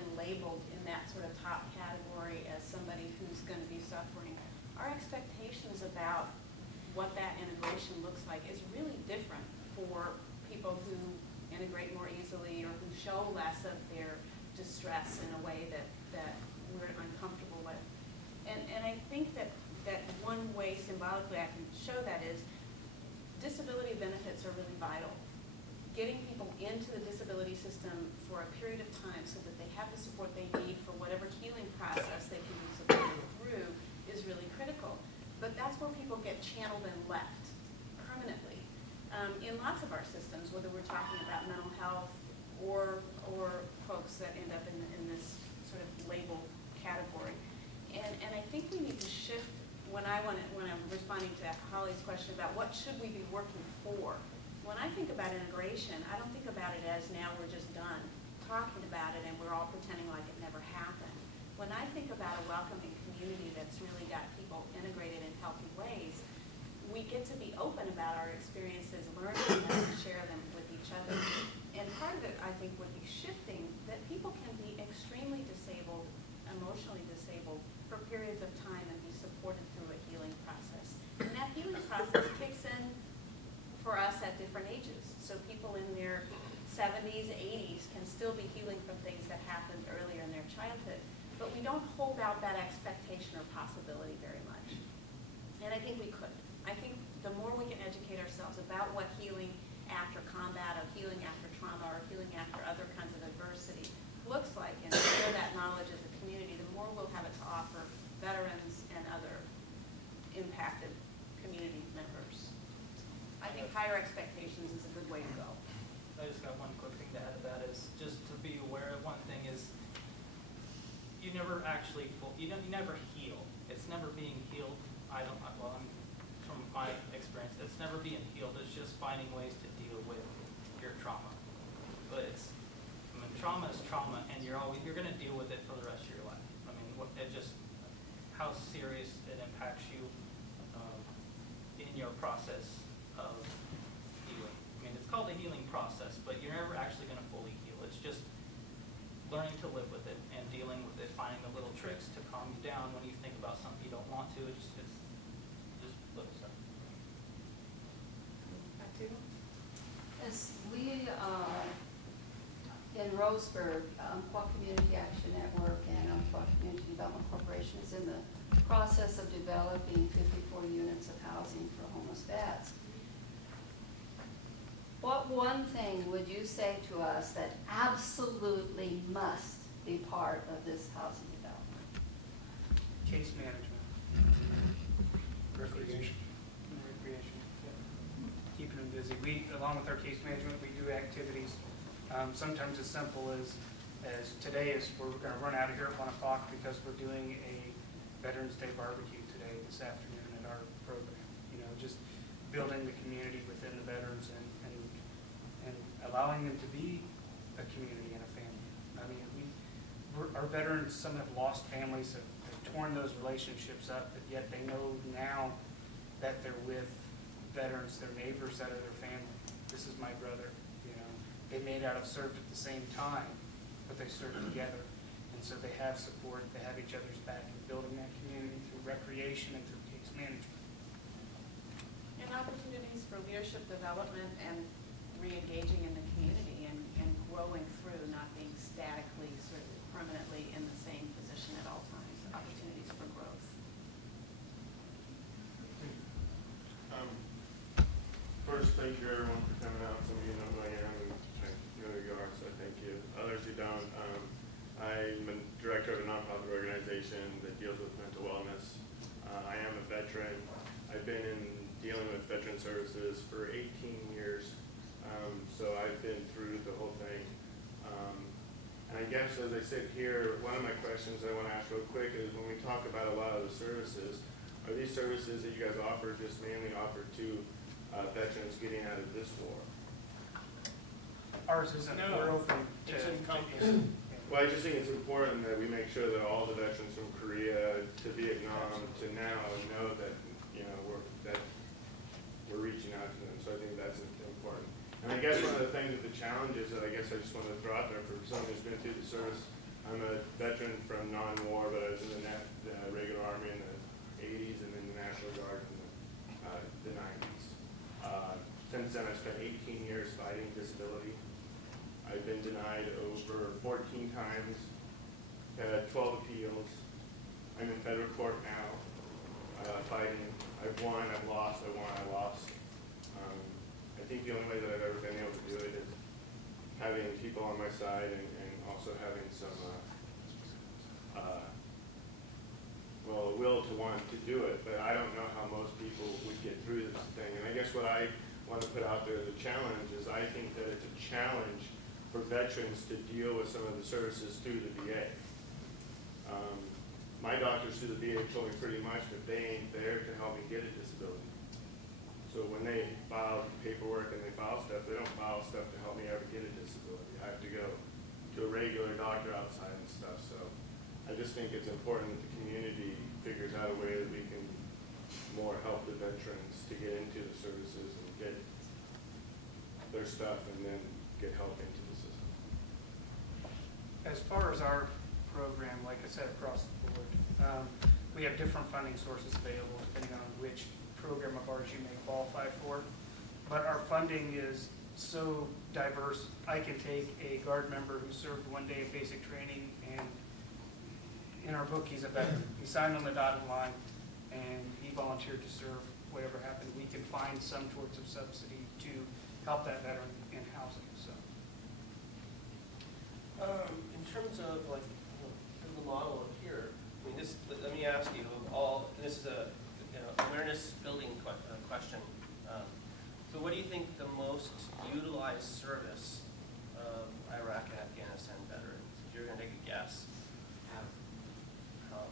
been labeled in that sort of top category as somebody who's going to be suffering, our expectations about what that integration looks like is really different for people who integrate more easily or who show less of their distress in a way that we're uncomfortable with. And I think that one way symbolically I can show that is disability benefits are really vital. Getting people into the disability system for a period of time so that they have the support they need for whatever healing process they can be supported through is really critical. But that's where people get channeled and left permanently. In lots of our systems, whether we're talking about mental health or folks that end up in this sort of label category. And I think we need to shift when I'm responding to Holly's question about what should we be working for. When I think about integration, I don't think about it as now we're just done talking about it and we're all pretending like it never happened. When I think about a welcoming community that's really got people integrated in healthy ways, we get to be open about our experiences, learn them, and share them with each other. And part of it, I think, would be shifting that people can be extremely disabled, emotionally disabled, for periods of time and be supported through a healing process. And that healing process kicks in for us at different ages. So people in their 70s, 80s can still be healing from things that happened earlier in their childhood. But we don't hold out that expectation or possibility very much. And I think we could. I think the more we can educate ourselves about what healing after combat, or healing after trauma, or healing after other kinds of adversity looks like, and share that knowledge as a community, the more we'll have it to offer veterans and other impacted community members. I think higher expectations is a good way to go. I just got one quick thing to add to that is just to be aware of one thing is you never actually you never heal. It's never being healed. From my experience, it's never being healed. It's just finding ways to deal with your trauma. But trauma is trauma, and you're going to deal with it for the rest of your life. I mean, how serious it impacts you in your process of healing. I mean, it's called a healing process, but you're never actually going to fully heal. It's just learning to live with it and dealing with it, finding the little tricks to calm you down when you think about something you don't want to. It's just little stuff. Back to you. As we in Roseburg, Umpqua Community Action Network and Umpqua Community Development Corporation is in the process of developing 54 units of housing for homeless vets. What one thing would you say to us that absolutely must be part of this housing development? Case management. Recreation. Yeah. Keeping them busy. Along with our case management, we do activities. Sometimes as simple as today is we're going to run out of here at 1 o'clock because we're doing a Veterans Day barbecue today, this afternoon at our program. Just building the community within the veterans and allowing them to be a community and a family. I mean, our veterans, some have lost families, have torn those relationships up, but yet they know now that they're with veterans, their neighbors that are their family. This is my brother. They may not have served at the same time, but they served together. And so they have support, they have each other's back in building that community through recreation and through case management. And opportunities for leadership development and re-engaging in the community and growing through, not being statically sort of permanently in the same position at all times. Opportunities for growth. First, thank you everyone for coming out. Some of you know who I am and I know who you are, so thank you. Others who don't, I'm a director of a nonprofit organization that deals with mental wellness. I am a veteran. I've been dealing with veteran services for 18 years, so I've been through the whole thing. And I guess as I sit here, one of my questions I want to ask real quick is when we talk about a lot of the services, are these services that you guys offer just mainly offered to veterans getting out of this war? Ours isn't. No, we're open to encompassing. Well, I just think it's important that we make sure that all the veterans from Korea to Vietnam to now know that we're reaching out to them. So I think that's important. And I guess one of the things with the challenges that I guess I just want to throw out there for someone who's been through the service, I'm a veteran from non-war, but I was in the regular Army in the 80s and in the National Guard in the 90s. Since then, I spent 18 years fighting disability. I've been denied over 14 times, had 12 appeals. I'm in federal court now, fighting. I've won, I've lost, I won, I lost. I think the only way that I've ever been able to do it is having people on my side and also having some, well, a will to want to do it, but I don't know how most people would get through this thing. And I guess what I want to put out there as a challenge is I think that it's a challenge for veterans to deal with some of the services through the VA. My doctors through the VA told me pretty much that they ain't there to help me get a disability. So when they file paperwork and they file stuff, they don't file stuff to help me ever get a disability. I have to go to a regular doctor outside and stuff. So I just think it's important that the community figures out a way that we can more help the veterans to get into the services and get their stuff and then get help into the system. As far as our program, like I said, across the board, we have different funding sources available depending on which program of ours you may qualify for. But our funding is so diverse. I can take a guard member who served 1 day of basic training, and in our book he's a veteran. He signed on the dotted line and he volunteered to serve. Whatever happened, we can find some sorts of subsidy to help that veteran in housing. So in terms of like the model of here, I mean, this. Let me ask you all. This is a awareness building question. So, what do you think the most utilized service of Iraq and Afghanistan veterans? If you're going to take a guess,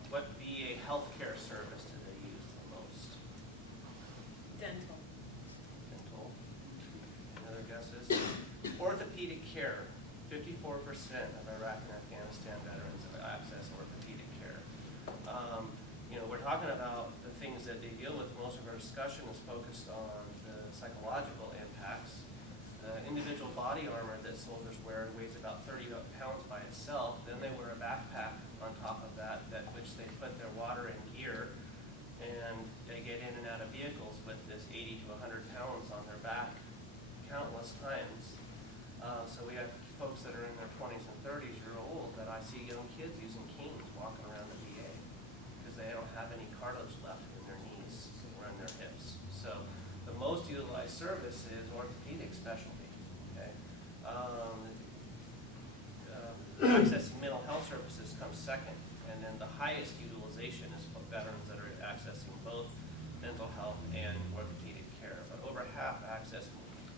what VA healthcare service do they use the most? Dental. Dental. Any other guesses? Orthopedic care. 54% of Iraq and Afghanistan veterans have access to orthopedic care. We're talking about the things that they deal with. Most of our discussion is focused on the psychological impacts. Individual body armor that soldiers wear weighs about 30 pounds by itself. Then they wear a backpack on top of that, which they put their water and gear, and they get in and out of vehicles with this 80 to 100 pounds on their back countless times. So we have folks that are in their 20s and 30s year old that I see young kids using canes walking around the VA because they don't have any cartilage left in their knees or in their hips. So the most utilized service is orthopedic specialty. Okay, accessing mental health services comes second, and then the highest utilization is for veterans that are accessing both mental health and orthopedic care. But over half access.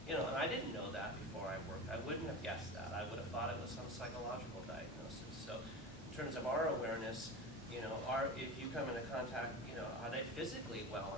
And I didn't know that before I worked. I wouldn't have guessed that. I would have thought it was some psychological diagnosis. So in terms of our awareness, if you come into contact, are they physically well